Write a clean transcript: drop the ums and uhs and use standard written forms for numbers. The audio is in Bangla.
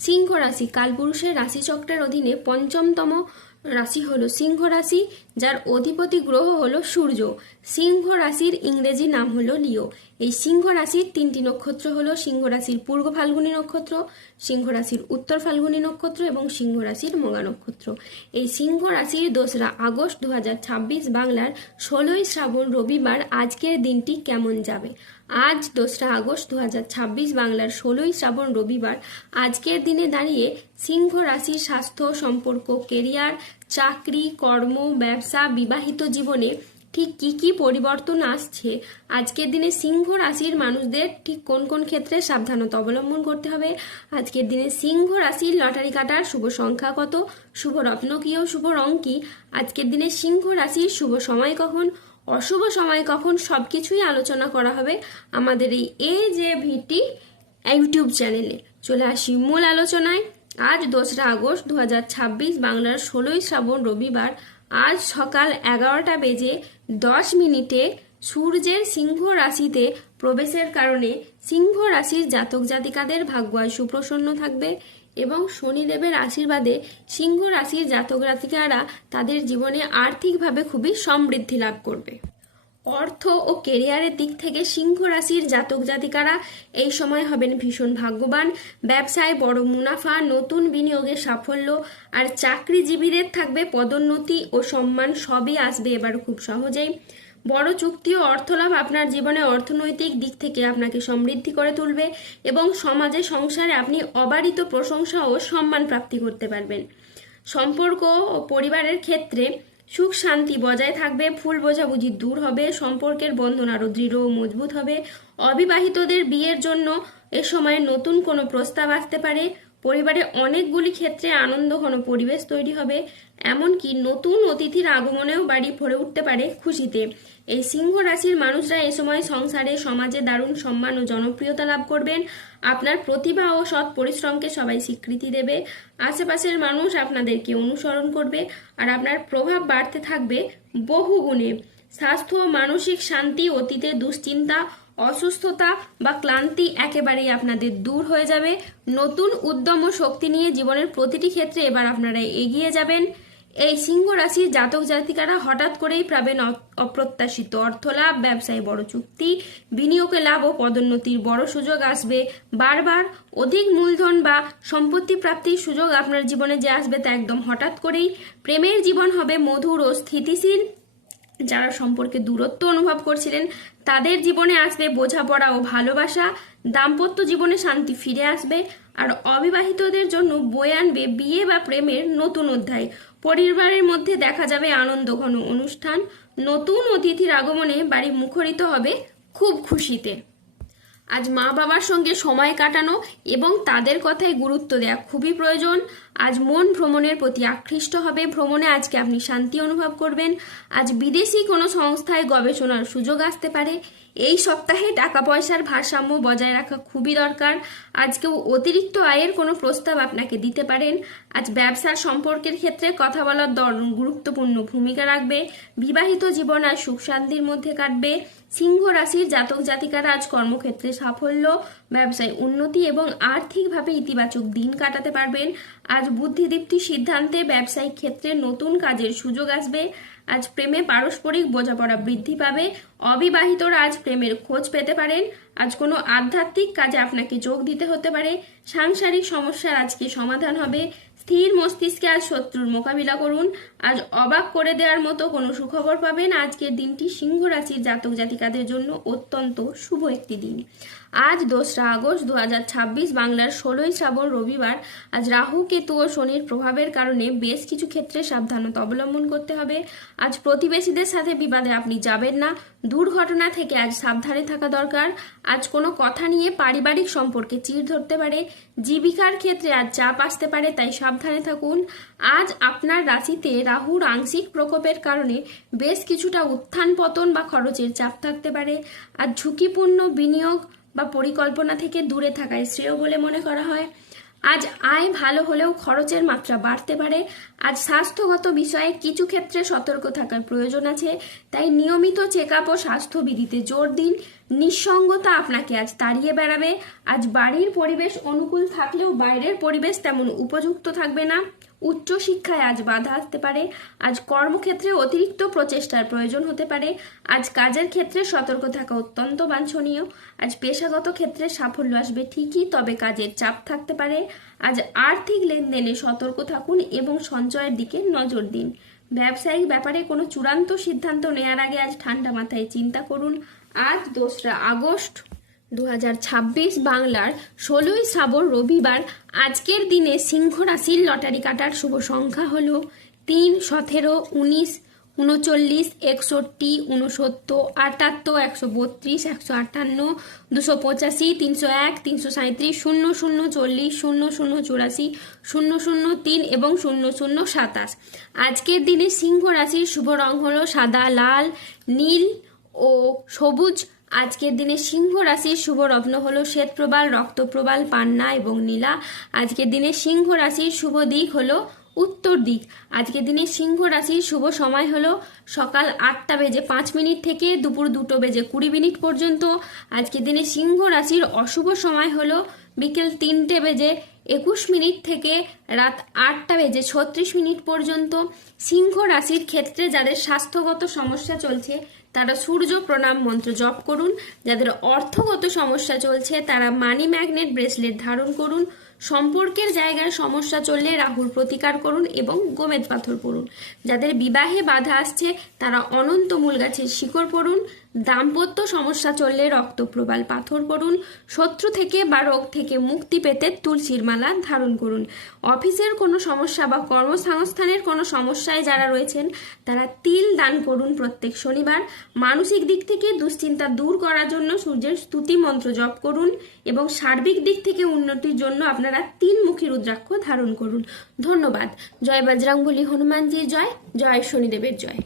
সিংহ রাশি কালপুরুষের রাশিচক্রের অধীনে পঞ্চমতম রাশি হলো সিংহ রাশি, যার অধিপতি গ্রহ হলো সূর্য। সিংহ রাশির ইংরেজি নাম হলো লিও। এই সিংহ রাশির তিনটি নক্ষত্র হলো সিংহ রাশির পূর্ব ফাল্গুনী নক্ষত্র, সিংহ রাশির উত্তর ফাল্গুনী নক্ষত্র এবং সিংহ রাশির মঘা নক্ষত্র। এই সিংহ রাশির 2রা আগস্ট 2026 বাংলার 16ই শ্রাবণ রবিবার আজকের দিনটি কেমন যাবে। আজ 2রা আগস্ট 2026 বাংলার 16ই শ্রাবণ রবিবার আজকের দিনে দাঁড়িয়ে সিংহ রাশির স্বাস্থ্য, সম্পর্ক, কেরিয়ার, চাকরি, কর্ম, ব্যবসা, বিবাহিত জীবনে ঠিক কি কি পরিবর্তন আসছে, আজকের দিনে সিংহ রাশির মানুষদের ঠিক কোন কোন ক্ষেত্রে সাবধানতা অবলম্বন করতে হবে, আজকের দিনে সিংহ রাশির লটারি কাটার শুভ সংখ্যা কত, শুভ রত্ন কি ও শুভ রং কি, আজকের দিনে সিংহ রাশির শুভ সময় কখন, অশুভ সময় কখন, সবকিছুই আলোচনা করা হবে আমাদের এই যে ভিটি ইউটিউব চ্যানেলে। চলে আসি মূল আলোচনায়। আজ 2রা আগস্ট 2026 বাংলার 16ই শ্রাবণ রবিবার আজ সকাল 11টা বেজে 10 মিনিটে সূর্যের সিংহ রাশিতে প্রবেশের কারণে সিংহ রাশির জাতক জাতিকাদের ভাগ্য আজ সুপ্রসন্ন থাকবে এবং শনিদেবের আশীর্বাদে সিংহ রাশির জাতক জাতিকারা তাদের জীবনে আর্থিকভাবে খুবই সমৃদ্ধি লাভ করবে। অর্থ ও কেরিয়ারের দিক থেকে সিংহ রাশির জাতক জাতিকারা এই সময় হবেন ভীষণ ভাগ্যবান। ব্যবসায় বড় মুনাফা, নতুন বিনিয়োগে সাফল্য, আর চাকরিজীবীদের থাকবে পদোন্নতি ও সম্মান, সবই আসবে এবার খুব সহজেই। বড় চুক্তি ও অর্থলাভ আপনার জীবনে অর্থনৈতিক দিক থেকে আপনাকে সমৃদ্ধি করে তুলবে এবং সমাজে সংসারে আপনি অবারিত প্রশংসা ও সম্মান প্রাপ্তি করতে পারবেন। সম্পর্ক ও পরিবারের ক্ষেত্রে সুখ শান্তি বজায় থাকবে, ভুল বোঝাবুঝি দূর হবে, সম্পর্কের বন্ধন আরও দৃঢ় ও মজবুত হবে। অবিবাহিতদের বিয়ের জন্য এ সময় নতুন কোনো প্রস্তাব আসতে পারে। পরিবারে অনেকগুলি ক্ষেত্রে আনন্দঘন পরিবেশ তৈরি হবে, এমনকি নতুন অতিথির আগমনেও বাড়ি ভরে উঠতে পারে খুশিতে। এই সিংহ রাশির মানুষরা এ সময় সংসারে, সমাজে দারুণ সম্মান ও জনপ্রিয়তা লাভ করবেন। আপনার প্রতিভা ও সৎ পরিশ্রমকে সবাই স্বীকৃতি দেবে। আশেপাশের মানুষ আপনাদেরকে অনুসরণ করবে আর আপনার প্রভাব বাড়তে থাকবে বহু গুণে। স্বাস্থ্য ও মানসিক শান্তি, অতীতে দুশ্চিন্তা, অসুস্থতা বা ক্লান্তি একেবারেই আপনাদের দূর হয়ে যাবে। নতুন উদ্যম ও শক্তি নিয়ে জীবনের প্রতিটি ক্ষেত্রে এবার আপনারা এগিয়ে যাবেন। এই সিংহ রাশির জাতক জাতিকারা হঠাৎ করেই পাবেন অপ্রত্যাশিত অর্থলাভ, ব্যবসায় বড় চুক্তি, বিনিয়োগে লাভ ও পদোন্নতির বড় সুযোগ আসবে। বারবার অধিক মূলধন বা সম্পত্তি প্রাপ্তির সুযোগ আপনার জীবনে যে আসবে তা একদম হঠাৎ করেই। প্রেমের জীবন হবে মধুর ও স্থিতিশীল। যারা সম্পর্কে দূরত্ব অনুভব করছিলেন তাদের জীবনে আসবে বোঝাপড়া ও ভালোবাসা। দাম্পত্য জীবনে শান্তি ফিরে আসবে আর অবিবাহিতদের জন্য বয়ে আনবে বিয়ে বা প্রেমের নতুন অধ্যায়। পরিবারের মধ্যে দেখা যাবে আনন্দঘন অনুষ্ঠান। নতুন অতিথির আগমনে বাড়ি মুখরিত হবে খুব খুশিতে। আজ মা বাবার সঙ্গে সময় কাটানো এবং তাদের কথায় গুরুত্ব দেওয়া খুবই প্রয়োজন। আজ মন ভ্রমণের প্রতি আকৃষ্ট হবে। ভ্রমণে আজকে আপনি শান্তি অনুভব করবেন। আজ বিদেশি কোনো সংস্থায় গবেষণার সুযোগ আসতে পারে। এই সপ্তাহে টাকা পয়সার ভারসাম্য বজায় রাখা খুবই দরকার। আজ কেউ অতিরিক্ত আয়ের কোনো প্রস্তাব আপনাকে দিতে পারেন। আজ ব্যবসার সম্পর্কের ক্ষেত্রে কথা বলার গুরুত্বপূর্ণ ভূমিকা রাখবে। বিবাহিত জীবন আজ সুখ শান্তির মধ্যে কাটবে। সিংহ রাশির জাতক জাতিকারা আজ কর্মক্ষেত্রে সাফল্য, ব্যবসায় উন্নতি এবং আর্থিকভাবে ইতিবাচক দিন কাটাতে পারবেন। আজ বুদ্ধিদীপ্তি সিদ্ধান্তে ব্যবসায়িক ক্ষেত্রে নতুন কাজের সুযোগ আসবে। আজ প্রেমে পারস্পরিক বোঝাপড়া বৃদ্ধি পাবে। অবিবাহিতরা আজ প্রেমের খোঁজ পেতে পারেন। আজ কোনো আধ্যাত্মিক কাজে আপনাকে যোগ দিতে হতে পারে। সাংসারিক সমস্যার আজকে সমাধান হবে। স্থির মস্তিষ্কে আজ শত্রুর মোকাবিলা করুন। আজ অবাক করে দেওয়ার মতো কোনো সুখবর পাবেন। আজকের দিনটি সিংহ রাশির জাতক জাতিকাদের জন্য অত্যন্ত শুভ একটি দিন। আজ 2রা আগস্ট 2026 বাংলার 16ই শ্রাবণ রবিবার আজ রাহু, কেতু ও শনির প্রভাবের কারণে বেশ কিছু ক্ষেত্রে সাবধানতা অবলম্বন করতে হবে। আজ প্রতিবেশীদের সাথে বিবাদে আপনি যাবেন না। দুর্ঘটনা থেকে আজ সাবধানে থাকা দরকার। আজ কোনো কথা নিয়ে পারিবারিক সম্পর্কে চিড় ধরতে পারে। জীবিকার ক্ষেত্রে আজ চাপ আসতে পারে, তাই সাবধানে থাকুন। আজ আপনার রাশিতে রাহুর আংশিক প্রকোপের কারণে বেশ কিছুটা উত্থান পতন বা খরচের চাপ থাকতে পারে। আজ ঝুঁকিপূর্ণ বিনিয়োগ বা পরিকল্পনা থেকে দূরে থাকায় শ্রেয় বলে মনে করা হয়। আজ আয় ভালো হলেও খরচের মাত্রা বাড়তে পারে। আজ স্বাস্থ্যগত বিষয়ে কিছু ক্ষেত্রে সতর্ক থাকার প্রয়োজন আছে, তাই নিয়মিত চেক আপ ও স্বাস্থ্যবিধিতে জোর দিন। নিঃসঙ্গতা আপনাকে আজ তাড়িয়ে বেড়াবে। আজ বাড়ির পরিবেশ অনুকূল থাকলেও বাইরের পরিবেশ তেমন উপযুক্ত থাকবে না। উচ্চশিক্ষায় আজ বাধা আসতে পারে। আজ কর্মক্ষেত্রে অতিরিক্ত প্রচেষ্টার প্রয়োজন হতে পারে। আজ কাজের ক্ষেত্রে সতর্ক থাকা অত্যন্ত বাঞ্ছনীয়। আজ পেশাগত ক্ষেত্রে সাফল্য আসবে ঠিকই, তবে কাজের চাপ থাকতে পারে। আজ আর্থিক লেনদেনে সতর্ক থাকুন এবং সঞ্চয়ের দিকে নজর দিন। ব্যবসায়িক ব্যাপারে কোনো চূড়ান্ত সিদ্ধান্ত নেওয়ার আগে আজ ঠান্ডা মাথায় চিন্তা করুন। আজ 2রা আগস্ট 2026 বাংলার 16ই শ্রাবণ রবিবার। আজকের দিনে সিংহ রাশির লটারি কাটার শুভ সংখ্যা হলো 3, 17, 19, 39, 61, 69, 78, 132, 158, 285, 301, 337, 00, 40, 00, 84, 003 এবং 0027। আজকের দিনে সিংহ রাশির শুভ রং হলো সাদা, লাল, নীল ও সবুজ। আজকের দিনে সিংহ রাশির শুভ রত্ন হলো শ্বেতপ্রবাল, রক্তপ্রবাল, পান্না এবং নীলা। আজকের দিনে সিংহ রাশির শুভ দিক হলো উত্তর দিক। আজকের দিনে সিংহ রাশির শুভ সময় হলো সকাল 8:05 থেকে দুপুর 2:20 পর্যন্ত। আজকের দিনে সিংহ রাশির অশুভ সময় হলো বিকেল 3:21 থেকে রাত 8:36 পর্যন্ত। সিংহ রাশির ক্ষেত্রে যাদের স্বাস্থ্যগত সমস্যা চলছে তারা সূর্য প্রণাম মন্ত্র জপ করুন। যাদের অর্থগত সমস্যা চলছে তারা মানি ম্যাগনেট ব্রেসলেট ধারণ করুন। সম্পর্কের জায়গায় সমস্যা চললে রাহুর প্রতিকার করুন এবং গোমেদ পাথর পড়ুন। যাদের বিবাহে বাধা আসছে তারা অনন্ত মূল গাছের শিকড় পড়ুন। দাম্পত্য সমস্যা চললে রক্তপ্রবাল পাথর পড়ুন। শত্রু থেকে বা রোগ থেকে মুক্তি পেতে তুলসীর মালা ধারণ করুন। অফিসের কোনো সমস্যা বা কর্মসংস্থানের কোনো সমস্যায় যারা রয়েছেন তারা তিল দান করুন প্রত্যেক শনিবার। মানসিক দিক থেকে দুশ্চিন্তা দূর করার জন্য সূর্যের স্তুতি মন্ত্র জপ করুন এবং সার্বিক দিক থেকে উন্নতির জন্য আপনারা 3মুখী রুদ্রাক্ষ ধারণ করুন। ধন্যবাদ। জয় বজরংবলী হনুমানজির জয়, জয় শনিদেবের জয়।